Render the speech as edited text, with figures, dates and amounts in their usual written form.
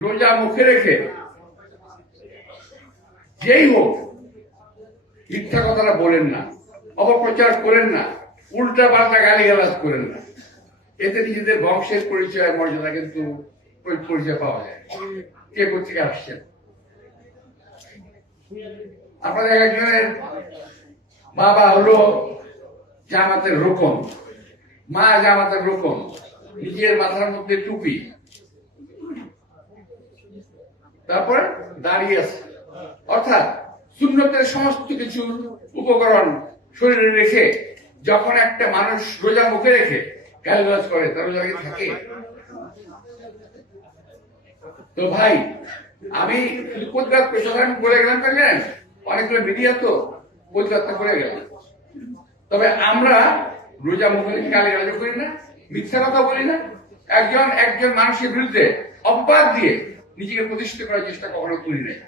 রোজা মুখে রেখে যেই হোক মিথ্যা কথাটা বলেন না, অপপ্রচার করেন না, উল্টা পাল্টা গালিগালাজ করেন না। এতে নিজেদের বংশের পরিচয় মর্যাদা কিন্তু পরিচয় পাওয়া যায়। কে কোথেকে আসছেন? আপনাদের একজনের বাবা হলো জামাতের রোকন, মা জামাতের রোকন, নিজের মাথার মধ্যে টুপি, তারপরে দাঁড়িয়ে আছে। অর্থাৎ সুন্নতের সমস্ত কিছু উপকরণ শরীরে রেখে যখন একটা মানুষ রোজা মুখে রেখে গালিগালাজ করে, তার রোজা কি থাকে? তো ভাই, আমি কোথাও পেশাদার করে গেলাম, জানেন অনেকগুলো মিডিয়া তো কলকাতা করে গেলাম। তবে আমরা রোজা মুখে রেখে গালিগালাজ করি না, মিথ্যা কথা বলি না, একজন মানুষের বিরুদ্ধে অপবাদ দিয়ে নিজেকে প্রতিষ্ঠিত করার চেষ্টা কখনো করি নাই।